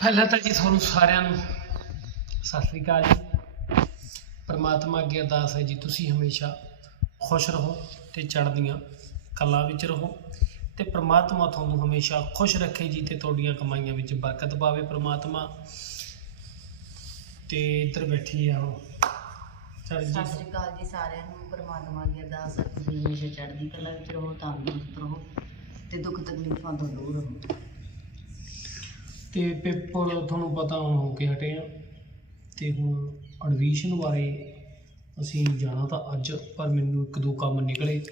ਪਹਿਲਾਂ ਤਾਂ ਜੀ ਤੁਹਾਨੂੰ ਸਾਰਿਆਂ ਨੂੰ ਸਤਿ ਸ੍ਰੀ ਅਕਾਲ ਜੀ। ਪਰਮਾਤਮਾ ਅੱਗੇ ਅਰਦਾਸ ਹੈ ਜੀ, ਤੁਸੀਂ ਹਮੇਸ਼ਾ ਖੁਸ਼ ਰਹੋ ਤੇ ਚੜ੍ਹਦੀਆਂ ਕਲਾ ਵਿੱਚ ਰਹੋ ਤੇ ਪ੍ਰਮਾਤਮਾ ਤੁਹਾਨੂੰ ਹਮੇਸ਼ਾ ਖੁਸ਼ ਰੱਖੇ ਜੀ ਤੇ ਤੁਹਾਡੀਆਂ ਕਮਾਈਆਂ ਵਿੱਚ ਬਰਕਤ ਪਾਵੇ ਪ੍ਰਮਾਤਮਾ। ਤੇ ਇੱਧਰ ਬੈਠੀ ਆ ਉਹ। ਚੜ੍ਹ ਸਤਿ ਸ਼੍ਰੀ ਅਕਾਲ ਜੀ ਸਾਰਿਆਂ ਨੂੰ। ਪਰਮਾਤਮਾ ਅੱਗੇ ਅਰਦਾਸ ਹੈ, ਤੁਸੀਂ ਹਮੇਸ਼ਾ ਚੜ੍ਹਦੀ ਕਲਾ ਵਿੱਚ ਰਹੋ, ਤੰਦਰੁਸਤ ਰਹੋ ਤੇ ਦੁੱਖ ਤਕਲੀਫਾਂ ਤੋਂ ਦੂਰ ਰਹੋ। ਤੇ ਪੇਪਰ ਤੁਹਾਨੂੰ ਪਤਾ ਹੁਣ ਹੋ ਕੇ ਹਟੇ ਆ। ਤੇ ਹੁਣ ਐਡਮਿਸ਼ਨ ਬਾਰੇ ਅਸੀਂ ਜਾਣਾ ਤਾਂ ਅੱਜ, ਪਰ ਮੈਨੂੰ ਇੱਕ ਦੋ ਕੰਮ ਨਿਕਲੇ।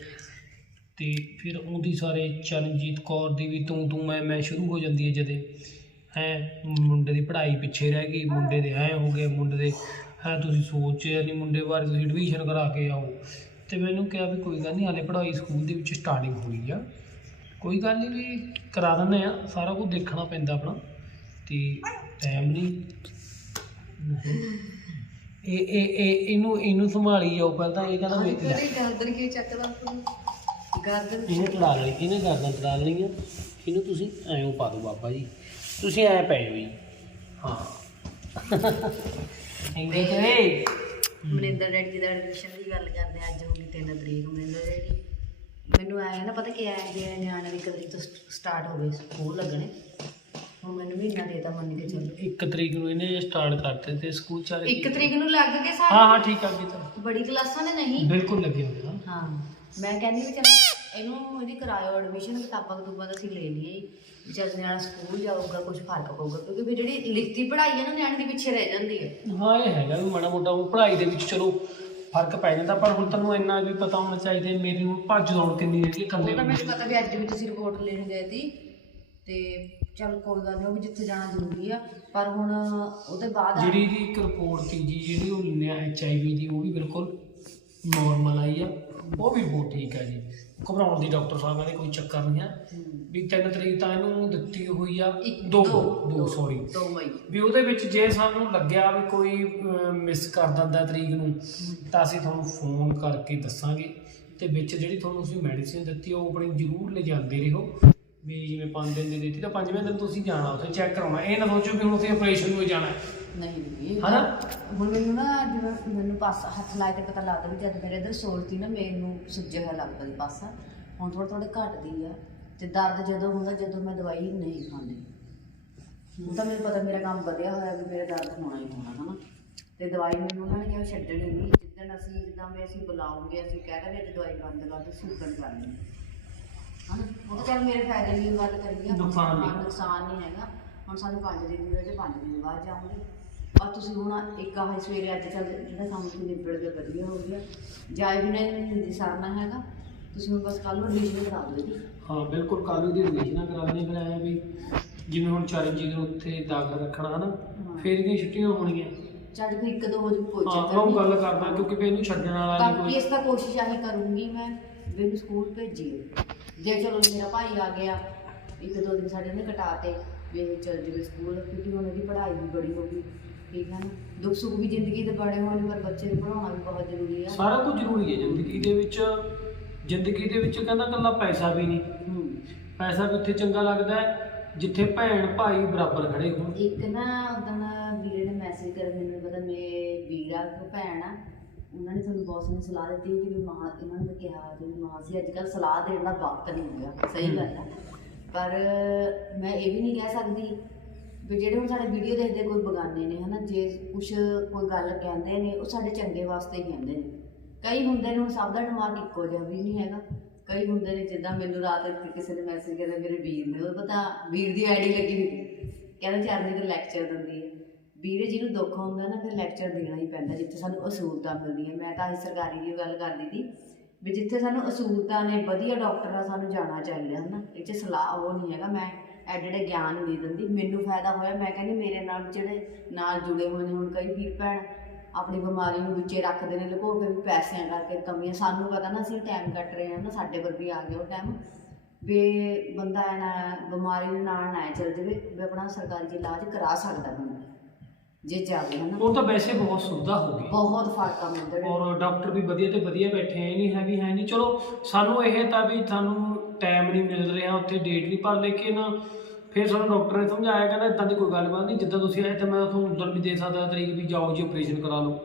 ਤੇ ਫਿਰ ਉਹਦੀ ਸਾਰੇ ਚਰਨਜੀਤ ਕੌਰ ਦੀ ਵੀ ਤੂੰ ਤੂੰ ਮੈਂ ਮੈਂ ਸ਼ੁਰੂ ਹੋ ਜਾਂਦੀ ਹੈ ਜਦੇ। ਹੈ, ਮੁੰਡੇ ਦੀ ਪੜ੍ਹਾਈ ਪਿੱਛੇ ਰਹਿ ਗਈ, ਮੁੰਡੇ ਦੇ ਐ ਹੋ ਗਏ, ਮੁੰਡੇ ਦੇ ਹੈ ਤੁਸੀਂ ਸੋਚਿਆ ਨਹੀਂ ਮੁੰਡੇ ਬਾਰੇ, ਤੁਸੀਂ ਐਡਮਿਸ਼ਨ ਕਰਾ ਕੇ ਆਓ। ਤੇ ਮੈਨੂੰ ਕਿਹਾ ਵੀ ਕੋਈ ਗੱਲ ਨਹੀਂ ਹਾਲੇ ਪੜ੍ਹਾਈ ਸਕੂਲ ਦੇ ਵਿੱਚ ਸਟਾਰਟਿੰਗ ਹੋਈ ਆ। ਕੋਈ ਗੱਲ ਨਹੀਂ ਵੀ ਕਰਾ ਦਿੰਦੇ ਆ, ਸਾਰਾ ਕੁਝ ਦੇਖਣਾ ਪੈਂਦਾ ਆਪਣਾ। ਤੇ ਟਾਈਮ ਨਹੀਂ ਇਹ ਇਹ ਇਹ ਇਹਨੂੰ ਇਹਨੂੰ ਸੰਭਾਲੀ ਜਾਓ ਪਹਿਲਾਂ ਤਾਂ ਇਹ ਕਹਿੰਦਾ ਵੀ ਲੈ, ਗਰਦਨ ਕੀ ਚੱਕਦਾ ਤੂੰ? ਗਰਦਨ ਇਹਨੇ ਤੜਾ ਲਈ ਇਹਨੇ ਗਰਦਨ ਤੜਾ ਲੈਣੀ ਆ। ਇਹਨੂੰ ਤੁਸੀਂ ਐਂ ਪਾ ਦਿਓ ਬਾਬਾ ਜੀ। ਤੁਸੀਂ ਐਂ ਪੈ ਜਾਓ ਜੀ। ਹਾਂ। ਇੰਗੇ ਕਰੇ ਮਨਿੰਦਰ ਡੈਡੀ ਦਾ ਐਡਮਿਸ਼ਨ ਦੀ ਗੱਲ ਕਰਦੇ ਅੱਜ ਹੋ ਗਈ 3 ਤਰੀਕ ਮਨਿੰਦਰ ਡੈਡੀ। ਮੈਨੂੰ ਆਇਆ ਨਾ ਪਤਾ ਕੀ ਆਇਆ ਜੇ ਨਿਆਣੇ ਦੀ ਕਦੀ ਤੋਂ ਸਟਾਰਟ ਹੋ ਗਏ ਸਕੂਲ ਲੱਗਣੇ। ਹੁਣ ਮੈਨੂੰ ਮਹੀਨਾ ਦੇਤਾ ਮੰਨ ਕੇ ਚੱਲ। ਇੱਕ ਤਰੀਕ ਨੂੰ ਇਹਨੇ ਸਟਾਰਟ ਕਰਤੇ ਤੇ ਸਕੂਲ ਚ ਆ ਕੇ- 1 ਤਰੀਕ ਨੂੰ ਲੱਗ ਗਏ ਹਾਂ ਸਾਰੇ? ਹਾਂ ਠੀਕ ਆ ਜੀ ਤਾਂ ਬੜੀ ਕਲਾਸਾਂ ਨੇ ਨਹੀਂ? ਬਿਲਕੁਲ ਲੱਗੇ ਹੋਏ ਹਾਂ ਮੈਂ ਕਹਿੰਦੀ ਵੀ ਚਲ ਇਹਨੂੰ ਇਹਦੀ ਕਰਾਇਓ ਐਡਮਿਸ਼ਨ ਕਿਤਾਬਾਂ ਕਤੂਬਾਂ ਤਾਂ ਅਸੀਂ ਲੈ ਲਈਏ ਚੱਲ ਨਿਆਣਾ ਸਕੂਲ ਜਾਊਗਾ ਕੁਝ ਫ਼ਰਕ ਪਊਗਾ ਕਿਉਂਕਿ ਫਿਰ ਜਿਹੜੀ ਲਿਖਤੀ ਪੜ੍ਹਾਈ ਹੈ ਨਾ ਨਿਆਣੇ ਦੀ ਪਿੱਛੇ ਰਹਿ ਜਾਂਦੀ ਹੈ ਹਾਂ ਇਹ ਹੈਗਾ ਵੀ ਮਾੜਾ ਮੋਟਾ ਉਹ ਪੜ੍ਹਾਈ ਦੇ ਵਿੱਚ ਚਲੋ ਫ਼ਰਕ ਪੈ ਜਾਂਦਾ ਪਰ ਹੁਣ ਤੁਹਾਨੂੰ ਇੰਨਾ ਵੀ ਪਤਾ ਹੋਣਾ ਚਾਹੀਦਾ ਹੈ ਮੇਰੀ ਨੂੰ ਭੱਜ ਦੌੜ ਕਿੰਨੀ ਹੈਗੀ ਹੈ ਉਹ ਤਾਂ ਮੈਨੂੰ ਪਤਾ ਵੀ ਅੱਜ ਵੀ ਤੁਸੀਂ ਰਿਪੋਰਟ ਲੈਣ ਗਏ ਸੀ ਤੇ ਚਲ ਕੋਈ ਗੱਲ ਨਹੀਂ ਉਹ ਵੀ ਜਿੱਥੇ ਜਾਣਾ ਜ਼ਰੂਰੀ ਆ ਪਰ ਹੁਣ ਉਹਦੇ ਬਾਅਦ ਜਿਹੜੀ ਦੀ ਇੱਕ ਰਿਪੋਰਟ ਤੀ ਜੀ ਜਿਹੜੀ ਉਹ ਲਿਆ ਐਚ ਆਈ ਵੀ ਦੀ ਉਹ ਵੀ ਬਿਲਕੁਲ ਨਾਰਮਲ ਆਈ ਆ ਉਹ ਵੀ ਬਹੁਤ ਠੀਕ ਹੈ ਜੀ। ਘਬਰਾਉਣ ਦੀ ਡਾਕਟਰ ਸਾਹਿਬ ਕਹਿੰਦੇ ਕੋਈ ਚੱਕਰ ਨਹੀਂ ਆ ਵੀ ਤਿੰਨ ਤਰੀਕ ਤਾਂ ਇਹਨੂੰ ਦਿੱਤੀ ਹੋਈ ਆ ਇੱਕ- ਦੋ ਦੋ, ਦੋ ਦੋ। ਸੌਰੀ ਦੋ ਮਈ। ਵੀ ਉਹਦੇ ਵਿੱਚ ਜੇ ਸਾਨੂੰ ਲੱਗਿਆ ਵੀ ਕੋਈ ਮਿਸ ਕਰ ਦਿੰਦਾ ਤਰੀਕ ਨੂੰ ਤਾਂ ਅਸੀਂ ਤੁਹਾਨੂੰ ਫੋਨ ਕਰਕੇ ਦੱਸਾਂਗੇ। ਤੇ ਵਿੱਚ ਜਿਹੜੀ ਤੁਹਾਨੂੰ ਅਸੀਂ ਮੈਡੀਸਿਨ ਦਿੱਤੀ ਉਹ ਆਪਣੀ ਜ਼ਰੂਰ ਲਿਜਾਂਦੇ ਰਹੋ। ਵੀ ਜਿਵੇਂ 5 ਦਿਨ ਦੀ ਦਿੱਤੀ ਤਾਂ 5ਵੇਂ ਦਿਨ ਤੁਸੀਂ ਜਾਣਾ ਉੱਥੇ ਚੈੱਕ ਕਰਾਉਣਾ। ਇਹ ਨਾ ਸੋਚੋ ਵੀ ਹੁਣ ਅਸੀਂ ਆਪਰੇਸ਼ਨ ਨੂੰ ਹੀ ਜਾਣਾ। ਹੈ। ਨਹੀਂ ਹਨਾ? ਹੁਣ ਮੈਨੂੰ ਨਾ ਜਿਵੇਂ ਮੈਨੂੰ ਪਾਸ ਹੱਥ ਲਾਏ ਤੇ ਪਤਾ ਲੱਗਦਾ ਵੀ ਜਦ ਮੇਰੇ ਇਧਰ ਸੋਲਤੀ ਨਾ ਮੈਨੂੰ ਸੁੱਜਿਆ ਹੋਇਆ ਲੱਗਦਾ ਸੀ ਪਾਸਾ ਹੁਣ ਥੋੜਾ ਥੋੜਾ ਘਟਦੀ ਆ ਤੇ ਦਰਦ ਜਦੋਂ ਹੁੰਦਾ ਜਦੋਂ ਮੈਂ ਦਵਾਈ ਨਹੀਂ ਖਾਂਦੀ। ਹੁਣ ਤਾਂ ਮੈਨੂੰ ਪਤਾ ਮੇਰਾ ਕੰਮ ਵਧਿਆ ਹੋਇਆ ਵੀ ਮੇਰਾ ਦਰਦ ਹੋਣਾ ਹੀ ਹੋਣਾ ਹਨਾ? ਤੇ ਦਵਾਈ ਮੈਨੂੰ ਉਹਨਾਂ ਨੇ ਕਿਹਾ ਛੱਡਣੀ ਨਹੀਂ ਜਿੱਦਣ ਅਸੀਂ ਜਿੱਦਾਂ ਅਸੀਂ ਬੁਲਾਉਂਗੇ ਅਸੀਂ ਕਹਿ ਅੱਜ ਦਵਾਈ ਬੰਦ ਕਰ ਦਿਓ ਸੁਗਣ ਕਰਨੀ। ਹਨਾ? ਉਹ ਤਾਂ ਚੱਲ ਮੇਰੇ ਫਾਇਦੇ ਲਈ ਗੱਲ ਕਰੀ ਆ ਨੁਕਸਾਨ ਨਹੀਂ। ਹਾਂ, ਨੁਕਸਾਨ ਨਹੀਂ ਹੈਗਾ। ਹੁਣ ਸਾਨੂੰ 5 ਦਿਨ ਦੀ ਵਜ੍ਹਾ 5 ਦਿਨ ਬਾਅਦ ਜਾਵਾਂਗੇ। ਔਰ ਤੁਸੀਂ ਹੁਣ ਇੱਕ ਆਹ ਸਵੇਰੇ ਅੱਜ ਚੱਲ ਜਿਹੜਾ ਕੰਮ ਸੀ ਨਿਬੜ ਗਿਆ ਵਧੀਆ ਹੋ ਗਿਆ। ਜਾਏ ਵੀ ਨਹੀਂ ਹਿੰਦੀ ਸਰਨਾ ਹੈਗਾ। ਤੁਸੀਂ ਹੁਣ ਬਸ ਕੱਲ ਨੂੰ ਐਡਮਿਸ਼ਨ ਕਰਾ ਦਿਓ ਜੀ। ਹਾਂ ਬਿਲਕੁਲ ਕਾਲੂ ਦੀ ਰਿਲੇਸ਼ਨਾਂ ਕਰਾਉਣੀ ਫਿਰ ਆਇਆ ਵੀ ਜਿਵੇਂ ਹੁਣ ਚਰਨਜੀਤ ਨੂੰ ਉੱਥੇ ਦਾਖਲ ਰੱਖਣਾ ਹਨਾ? ਫਿਰ ਇਹਦੀਆਂ ਛੁੱਟੀਆਂ ਹੋਣਗੀਆਂ। ਚੱਲ ਫਿਰ ਇੱਕ ਦੋ ਵਜੇ ਕੋਈ ਹਾਂ ਚੱਕਰ ਮੈਂ ਉਹ ਨਹੀਂ। ਗੱਲ ਕਰਦਾ ਕਿਉਂਕਿ ਵੀ ਇਹਨੂੰ ਛੱਡਣ ਵਾਲਾ ਨਹੀਂ ਬਾਕੀ ਕੋਈ। ਇਸ ਦਾ ਕੋਸ਼ਿਸ਼ ਆਹੀ ਕਰੂੰਗੀ ਮੈਂ ਵੀ ਇਹਨੂੰ ਸਕੂਲ ਭੇਜੀਏ। ਜੇ ਚਲੋ ਮੇਰਾ ਭਾਈ ਆ ਗਿਆ ਇੱਕ ਦੋ ਦਿਨ ਸਾਡੇ ਨੇ ਕਟਾਤੇ ਵੀ ਇਹ ਚੱਲ ਜਾਵੇ ਸਕੂਲ ਕਿਉਂਕਿ ਹੁਣ ਇਹਦੀ ਪੜ੍ਹਾਈ ਵੀ ਬੜੀ ਹੋ ਗਈ ਠੀਕ ਹੈ ਨਾ? ਦੁੱਖ ਸੁੱਖ ਵੀ ਜ਼ਿੰਦਗੀ ਦੇ ਬੜੇ ਹੋਣ ਪਰ ਬੱਚੇ ਨੂੰ ਪੜਾਉਣਾ ਵੀ ਬਹੁਤ ਜ਼ਰੂਰੀ ਆ। ਸਾਰਾ ਕੁਝ ਜ਼ਰੂਰੀ ਹੈ ਜ਼ਿੰਦਗੀ ਦੇ ਵਿੱਚ। ਜ਼ਿੰਦਗੀ ਦੇ ਵਿੱਚ ਕਹਿੰਦਾ ਕੱਲਾ ਪੈਸਾ ਵੀ ਨਹੀਂ। ਪੈਸਾ ਵੀ ਉੱਥੇ ਚੰਗਾ ਲੱਗਦਾ ਜਿੱਥੇ ਭੈਣ ਭਾਈ ਬਰਾਬਰ ਖੜੇ ਹੋਣ। ਇੱਕ ਨਾ ਉਦੋਂ ਵੀਰੇ ਨੇ ਮੈਸੇਜ ਕਰ ਮੈਨੂੰ ਪਤਾ ਮੇ ਵੀਰਾ ਕੋ ਭੈਣ ਆ ਉਹਨਾਂ ਨੇ ਤੁਹਾਨੂੰ ਬਹੁਤ ਸੋਹਣੀ ਸਲਾਹ ਦਿੱਤੀ ਕਿ ਵੀ ਮਾਂ, ਇਹਨਾਂ ਨੇ ਕਿਹਾ ਕਿ ਵੀ ਮਾਂ ਸੀ ਅੱਜ ਕੱਲ ਸਲਾਹ ਦੇਣ ਦਾ ਵਕਤ ਨਹੀਂ ਹੋਇਆ ਸਹੀ ਗੱਲ ਹੈ ਪਰ ਮੈਂ ਇਹ ਵੀ ਨਹੀਂ ਕਹਿ ਸਕਦੀ ਵੀ ਜਿਹੜੇ ਹੁਣ ਸਾਡੇ ਵੀਡੀਓ ਦੇਖਦੇ ਕੋਈ ਬਗਾਨੇ ਨੇ, ਹਨਾ, ਜੇ ਕੁਛ ਕੋਈ ਗੱਲ ਕਹਿੰਦੇ ਨੇ, ਉਹ ਸਾਡੇ ਚੰਗੇ ਵਾਸਤੇ ਹੀ ਕਹਿੰਦੇ ਨੇ। ਕਈ ਹੁੰਦੇ ਨੇ, ਹੁਣ ਸਭ ਦਾ ਦਿਮਾਗ ਇੱਕੋ ਜਿਹਾ ਵੀ ਨਹੀਂ ਹੈਗਾ। ਕਈ ਹੁੰਦੇ ਨੇ, ਜਿੱਦਾਂ ਮੈਨੂੰ ਰਾਤ ਇੱਕ ਕਿਸੇ ਨੇ ਮੈਸੇਜ ਕਰਿਆ ਮੇਰੇ ਵੀਰ ਨੇ, ਉਹ ਪਤਾ ਵੀਰ ਦੀ ਆਈਡੀ ਲੱਗੀ ਹੋਈ। ਕਹਿੰਦਾ ਚਰਨੀ ਤੇ ਲੈਕਚਰ ਦਿੰਦੀ ਹੈ ਵੀਰੇ ਜਿਹਨੂੰ ਦੁੱਖ ਹੁੰਦਾ ਨਾ, ਫਿਰ ਲੈਕਚਰ ਦੇਣਾ ਹੀ ਪੈਂਦਾ, ਜਿੱਥੇ ਸਾਨੂੰ ਅਸੂਲਤਾਂ ਮਿਲਦੀਆਂ। ਮੈਂ ਤਾਂ ਇਹ ਸਰਕਾਰੀ ਦੀ ਗੱਲ ਕਰਦੀ ਸੀ, ਵੀ ਜਿੱਥੇ ਸਾਨੂੰ ਅਸੂਲਤਾਂ ਨੇ, ਵਧੀਆ ਡਾਕਟਰ ਨਾਲ ਸਾਨੂੰ ਜਾਣਾ ਚਾਹੀਦਾ ਹੈ ਨਾ ਇਹ 'ਚ ਸਲਾਹ ਉਹ ਨਹੀਂ ਹੈਗਾ, ਮੈਂ ਐਡੇ ਗਿਆਨ ਨਹੀਂ ਦਿੰਦੀ। ਮੈਨੂੰ ਫਾਇਦਾ ਹੋਇਆ, ਮੈਂ ਕਹਿੰਦੀ ਮੇਰੇ ਨਾਲ ਜਿਹੜੇ ਨਾਲ ਜੁੜੇ ਹੋਏ ਨੇ, ਹੁਣ ਕਈ ਵੀਰ ਭੈਣ ਆਪਣੀ ਬਿਮਾਰੀ ਨੂੰ ਵਿੱਚੇ ਰੱਖਦੇ ਨੇ, ਲੁਕੋ ਕੇ ਵੀ ਪੈਸਿਆਂ ਕਰਕੇ ਕਮੀਆਂ। ਸਾਨੂੰ ਪਤਾ ਨਾ, ਅਸੀਂ ਟਾਈਮ ਕੱਟ ਰਹੇ ਹਾਂ ਨਾ, ਸਾਡੇ ਪਰ ਵੀ ਆ ਗਿਆ ਉਹ ਟਾਈਮ ਵੀ ਬੰਦਾ ਇਹਨਾਂ ਬਿਮਾਰੀ ਦੇ ਨਾਲ ਨਾ ਚੱਲ ਜਾਵੇ, ਵੀ ਆਪਣਾ ਸਰਕਾਰੀ ਇਲਾਜ ਕਰਾ ਸਕਦਾ ਬੰਦਾ। ਜੇ ਜਾਵੇ ਹਨਾ। ਉਹ ਤਾਂ ਵੈਸੇ ਬਹੁਤ ਸੁਵਿਧਾ ਹੋ ਗਈ। ਬਹੁਤ ਫ਼ਰਕ ਆ ਮੰਦਰ। ਔਰ ਡਾਕਟਰ ਵੀ ਵਧੀਆ ਤੇ ਵਧੀਆ ਬੈਠੇ ਐ ਨਹੀਂ ਹੈ ਵੀ ਹੈ ਨਹੀਂ। ਚਲੋ ਸਾਨੂੰ ਇਹ ਤਾਂ ਵੀ ਸਾਨੂੰ ਟਾਈਮ ਨਹੀਂ ਮਿਲ ਰਿਹਾ ਉੱਥੇ ਡੇਟ ਨਹੀਂ ਪਰ ਲੇਕਿਨ ਫਿਰ ਸਾਨੂੰ ਡਾਕਟਰ ਨੇ ਸਮਝਾਇਆ ਕਹਿੰਦਾ ਇਦਾਂ ਦੀ ਕੋਈ ਗੱਲਬਾਤ ਨਹੀਂ ਜਿੱਦਾਂ ਤੁਸੀਂ ਆਏ ਤਾਂ ਮੈਂ ਤੁਹਾਨੂੰ ਉਦੋਂ ਵੀ ਦੇ ਸਕਦਾ ਤਰੀਕ ਵੀ ਜਾਓ ਜੀ ਆਪਰੇਸ਼ਨ ਕਰਾ ਲਓ।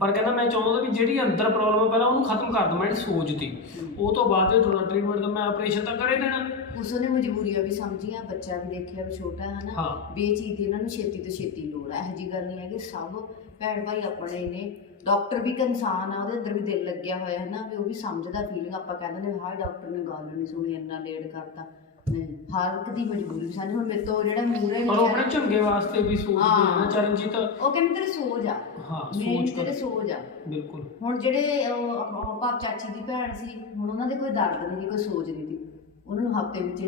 ਪਰ ਕਹਿੰਦਾ ਮੈਂ ਚਾਹੁੰਦਾ ਵੀ ਜਿਹੜੀ ਅੰਦਰ ਪ੍ਰੋਬਲਮ ਹੈ ਪਹਿਲਾਂ ਉਹਨੂੰ ਖਤਮ ਕਰ ਦਵਾਂ ਜਿਹੜੀ ਸੋਚ ਤੀ ਉਹ ਤੋਂ ਬਾਅਦ ਤੁਹਾਡਾ ਟ੍ਰੀਟਮੈਂਟ ਤਾਂ ਮੈਂ ਆਪਰੇਸ਼ਨ ਤਾਂ ਕਰੇ ਦੇਣਾ। ਉਸ ਨੇ ਮਜਬੂਰੀਆਂ ਵੀ ਸਮਝੀਆਂ ਬੱਚਾ ਵੀ ਦੇਖਿਆ ਵੀ ਛੋਟਾ ਹੈ ਨਾ। ਵੀ ਇਹ ਚੀਜ਼ ਦੀ ਇਹਨਾਂ ਨੂੰ ਛੇਤੀ ਤੋਂ ਛੇਤੀ ਲੋੜ ਹੈ ਇਹੋ ਜੀ ਗੱਲ ਨਹੀਂ ਹੈ ਕਿ ਸਭ ਭੈਣ ਭਾਈ ਆਪਣੇ ਨੇ। ਡਾਕਟਰ ਵੀ ਇੱਕ ਇਨਸਾਨ ਆ ਉਹਦੇ ਅੰਦਰ ਵੀ ਦਿਲ ਲੱਗਿਆ ਹੋਇਆ ਹੈ ਨਾ ਵੀ ਉਹ ਵੀ ਸਮਝਦਾ ਫੀਲਿੰਗ ਆਪਾਂ ਕਹਿੰਦੇ ਨੇ ਹਾਂ ਡਾਕਟਰ ਨੇ ਗੱਲ ਨਹੀਂ ਸੁਣੀ ਇੰਨਾ ਲੇਟ ਕਰਤਾ। ਇੱਕ ਦੀ ਮਜਬੂਰੀ ਸਾਨੂੰ ਹੁਣ ਮੇਰੇ ਤੋਂ ਜਿਹੜਾ ਮੂਰੇ ਪਰ ਉਹ ਆਪਣੇ ਚੰਗੇ ਵਾਸਤੇ ਵੀ ਸੋਚਦੇ ਆ ਨਾ ਹਾਂ। ਚਰਨਜੀਤ। ਉਹ ਕਹਿੰਦੇ ਤੇਰੇ ਸੋਚ ਆ। ਹਾਂ ਸੋਚ ਤੇਰੇ ਸੋਚ ਆ। ਬਿਲਕੁਲ। ਹੁਣ ਜਿਹੜੇ ਉਹ ਆਪ- ਆਪ ਚਾਚੀ ਦੀ ਭੈਣ ਸੀ ਹੁਣ ਉਹਨਾਂ ਦੇ ਕੋਈ ਦਰਦ ਨਹੀਂ ਸੀ ਕੋਈ ਸੋਚ ਨਹੀਂ ਸੀ। ਉਹਨਾਂ ਨੂੰ ਹਫ਼ਤੇ ਵਿੱਚ